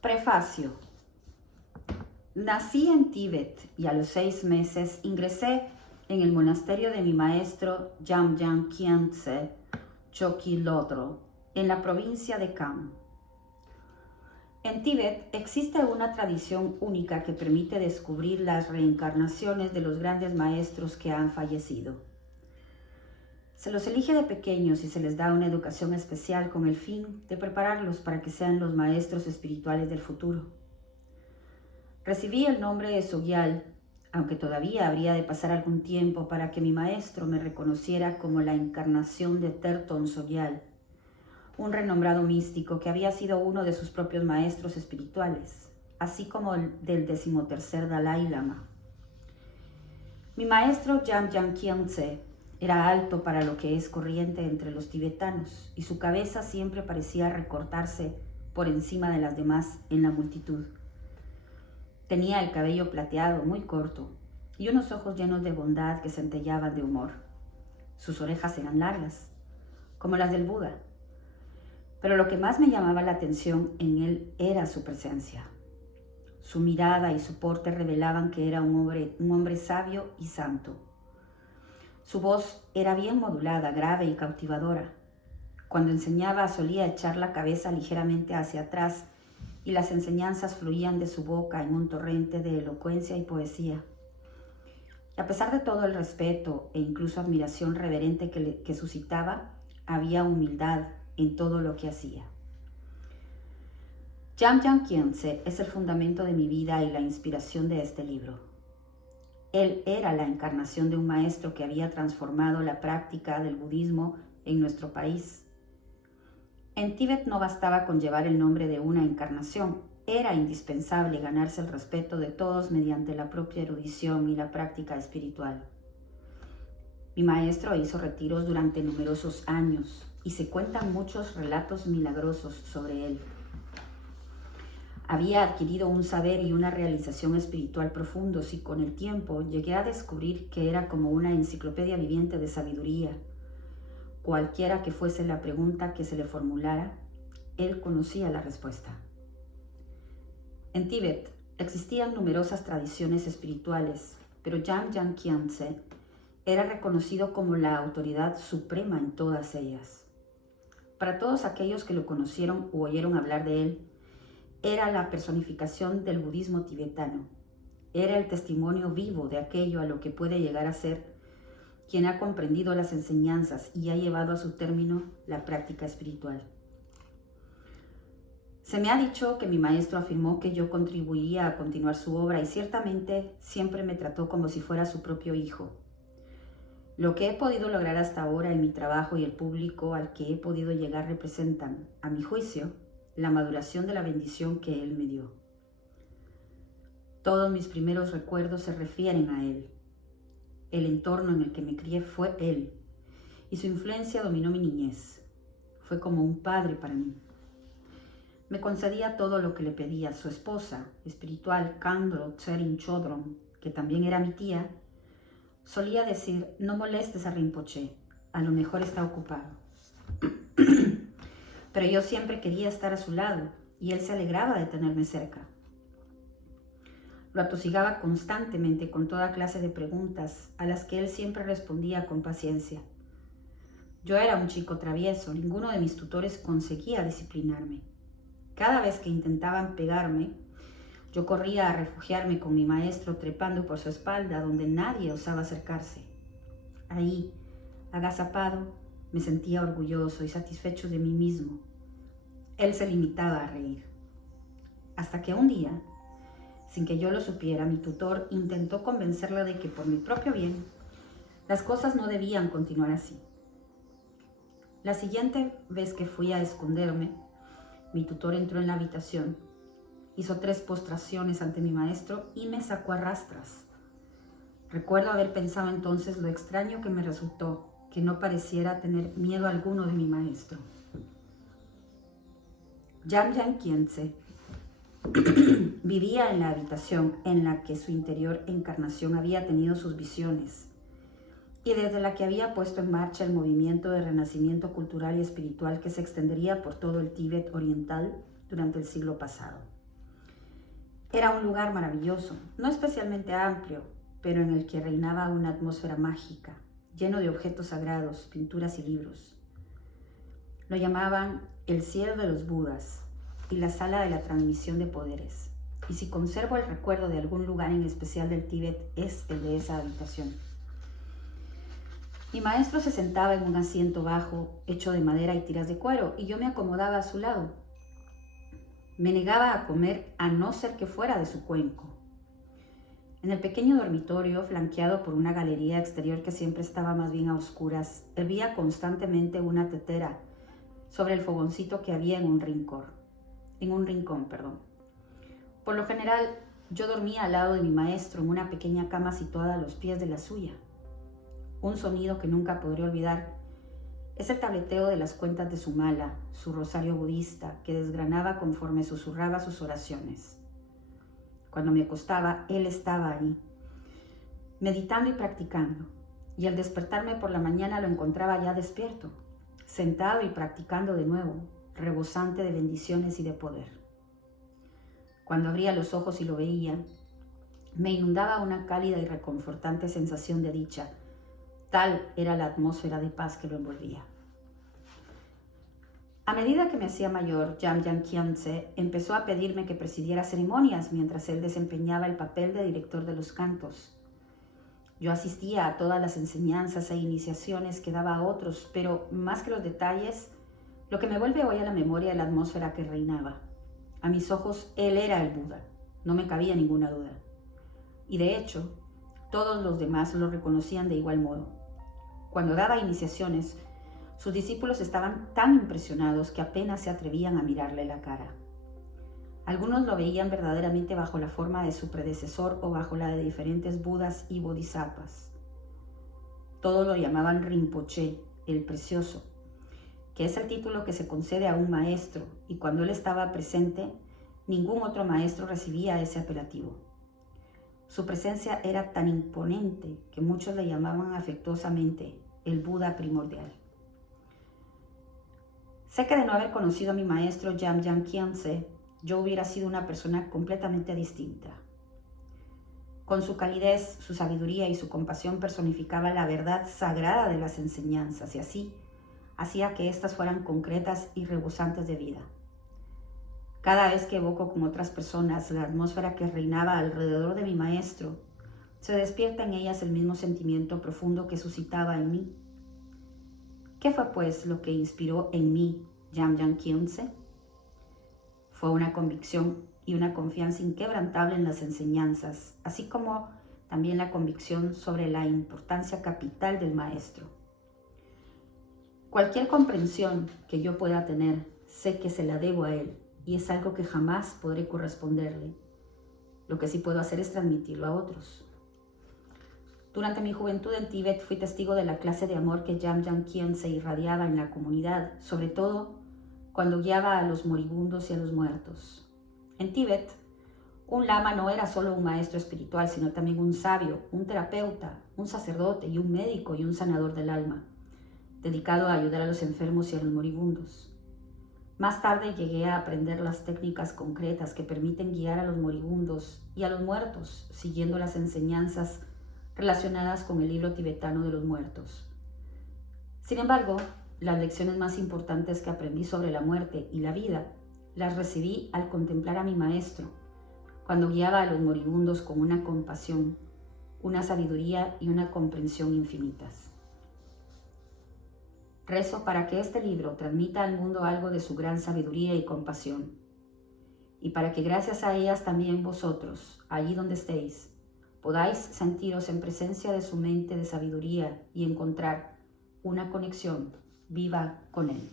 Prefacio. Nací en Tíbet y a los 6 meses ingresé en el monasterio de mi maestro Jamyang Khyentse Chokyi-Lodro, en la provincia de Kham. En Tíbet existe una tradición única que permite descubrir las reencarnaciones de los grandes maestros que han fallecido. Se los elige de pequeños y se les da una educación especial con el fin de prepararlos para que sean los maestros espirituales del futuro. Recibí el nombre de Sogyal, aunque todavía habría de pasar algún tiempo para que mi maestro me reconociera como la encarnación de Terton Sogyal, un renombrado místico que había sido uno de sus propios maestros espirituales, así como el del 13º Dalai Lama. Mi maestro Jamyang Khyentse era alto para lo que es corriente entre los tibetanos y su cabeza siempre parecía recortarse por encima de las demás en la multitud. Tenía el cabello plateado, muy corto, y unos ojos llenos de bondad que centellaban de humor. Sus orejas eran largas, como las del Buda. Pero lo que más me llamaba la atención en él era su presencia. Su mirada y su porte revelaban que era un hombre sabio y santo. Su voz era bien modulada, grave y cautivadora. Cuando enseñaba solía echar la cabeza ligeramente hacia atrás y las enseñanzas fluían de su boca en un torrente de elocuencia y poesía. Y a pesar de todo el respeto e incluso admiración reverente que suscitaba, había humildad en todo lo que hacía. Jamyang Khyentse es el fundamento de mi vida y la inspiración de este libro. Él era la encarnación de un maestro que había transformado la práctica del budismo en nuestro país. En Tíbet no bastaba con llevar el nombre de una encarnación, era indispensable ganarse el respeto de todos mediante la propia erudición y la práctica espiritual. Mi maestro hizo retiros durante numerosos años y se cuentan muchos relatos milagrosos sobre él. Había adquirido un saber y una realización espiritual profundos y con el tiempo llegué a descubrir que era como una enciclopedia viviente de sabiduría. Cualquiera que fuese la pregunta que se le formulara, él conocía la respuesta. En Tíbet existían numerosas tradiciones espirituales, pero Jamyang Khyentse era reconocido como la autoridad suprema en todas ellas. Para todos aquellos que lo conocieron u oyeron hablar de él, era la personificación del budismo tibetano. Era el testimonio vivo de aquello a lo que puede llegar a ser quien ha comprendido las enseñanzas y ha llevado a su término la práctica espiritual. Se me ha dicho que mi maestro afirmó que yo contribuiría a continuar su obra y ciertamente siempre me trató como si fuera su propio hijo. Lo que he podido lograr hasta ahora en mi trabajo y el público al que he podido llegar representan, a mi juicio, la maduración de la bendición que él me dio. Todos mis primeros recuerdos se refieren a él. El entorno en el que me crié fue él, y su influencia dominó mi niñez. Fue como un padre para mí. Me concedía todo lo que le pedía. Su esposa, espiritual Khandro Tserin Chodron, que también era mi tía, solía decir: no molestes a Rinpoche, a lo mejor está ocupado. Pero yo siempre quería estar a su lado, y él se alegraba de tenerme cerca. Lo atosigaba constantemente con toda clase de preguntas, a las que él siempre respondía con paciencia. Yo era un chico travieso, ninguno de mis tutores conseguía disciplinarme. Cada vez que intentaban pegarme, yo corría a refugiarme con mi maestro trepando por su espalda donde nadie osaba acercarse. Ahí, agazapado, me sentía orgulloso y satisfecho de mí mismo. Él se limitaba a reír. Hasta que un día, sin que yo lo supiera, mi tutor intentó convencerle de que por mi propio bien, las cosas no debían continuar así. La siguiente vez que fui a esconderme, mi tutor entró en la habitación, hizo 3 postraciones ante mi maestro y me sacó a rastras. Recuerdo haber pensado entonces lo extraño que me resultó que no pareciera tener miedo alguno de mi maestro. Jamyang Khyentse vivía en la habitación en la que su interior encarnación había tenido sus visiones y desde la que había puesto en marcha el movimiento de renacimiento cultural y espiritual que se extendería por todo el Tíbet oriental durante el siglo pasado. Era un lugar maravilloso, no especialmente amplio, pero en el que reinaba una atmósfera mágica, lleno de objetos sagrados, pinturas y libros. Lo llamaban el cielo de los Budas y la sala de la transmisión de poderes. Y si conservo el recuerdo de algún lugar en especial del Tíbet, es el de esa habitación. Mi maestro se sentaba en un asiento bajo, hecho de madera y tiras de cuero, y yo me acomodaba a su lado. Me negaba a comer a no ser que fuera de su cuenco. En el pequeño dormitorio, flanqueado por una galería exterior que siempre estaba más bien a oscuras, hervía constantemente una tetera sobre el fogoncito que había en un rincón. Por lo general, yo dormía al lado de mi maestro en una pequeña cama situada a los pies de la suya. Un sonido que nunca podré olvidar es el tableteo de las cuentas de su mala, su rosario budista, que desgranaba conforme susurraba sus oraciones. Cuando me acostaba, él estaba ahí, meditando y practicando, y al despertarme por la mañana lo encontraba ya despierto, sentado y practicando de nuevo, rebosante de bendiciones y de poder. Cuando abría los ojos y lo veía, me inundaba una cálida y reconfortante sensación de dicha. Tal era la atmósfera de paz que lo envolvía. A medida que me hacía mayor, Jamyang Khyentse empezó a pedirme que presidiera ceremonias mientras él desempeñaba el papel de director de los cantos. Yo asistía a todas las enseñanzas e iniciaciones que daba a otros, pero más que los detalles, lo que me vuelve hoy a la memoria es la atmósfera que reinaba. A mis ojos, él era el Buda, no me cabía ninguna duda. Y de hecho, todos los demás lo reconocían de igual modo. Cuando daba iniciaciones, sus discípulos estaban tan impresionados que apenas se atrevían a mirarle la cara. Algunos lo veían verdaderamente bajo la forma de su predecesor o bajo la de diferentes Budas y Bodhisattvas. Todos lo llamaban Rinpoche, el Precioso, que es el título que se concede a un maestro, y cuando él estaba presente, ningún otro maestro recibía ese apelativo. Su presencia era tan imponente que muchos le llamaban afectuosamente el Buda primordial. Sé que de no haber conocido a mi maestro Jamyang Khyentse, yo hubiera sido una persona completamente distinta. Con su calidez, su sabiduría y su compasión personificaba la verdad sagrada de las enseñanzas y así hacía que éstas fueran concretas y rebosantes de vida. Cada vez que evoco con otras personas la atmósfera que reinaba alrededor de mi maestro, se despierta en ellas el mismo sentimiento profundo que suscitaba en mí. ¿Qué fue pues lo que inspiró en mí Jamyang Khyentse? Fue una convicción y una confianza inquebrantable en las enseñanzas, así como también la convicción sobre la importancia capital del maestro. Cualquier comprensión que yo pueda tener, sé que se la debo a él y es algo que jamás podré corresponderle. Lo que sí puedo hacer es transmitirlo a otros. Durante mi juventud en Tíbet fui testigo de la clase de amor que Jamyang Khyentse irradiaba en la comunidad, sobre todo cuando guiaba a los moribundos y a los muertos. En Tíbet, un lama no era solo un maestro espiritual, sino también un sabio, un terapeuta, un sacerdote y un médico y un sanador del alma, dedicado a ayudar a los enfermos y a los moribundos. Más tarde llegué a aprender las técnicas concretas que permiten guiar a los moribundos y a los muertos, siguiendo las enseñanzas relacionadas con el libro tibetano de los muertos. Sin embargo, las lecciones más importantes que aprendí sobre la muerte y la vida las recibí al contemplar a mi maestro, cuando guiaba a los moribundos con una compasión, una sabiduría y una comprensión infinitas. Rezo para que este libro transmita al mundo algo de su gran sabiduría y compasión, y para que gracias a ellas también vosotros, allí donde estéis, podáis sentiros en presencia de su mente de sabiduría y encontrar una conexión viva con él.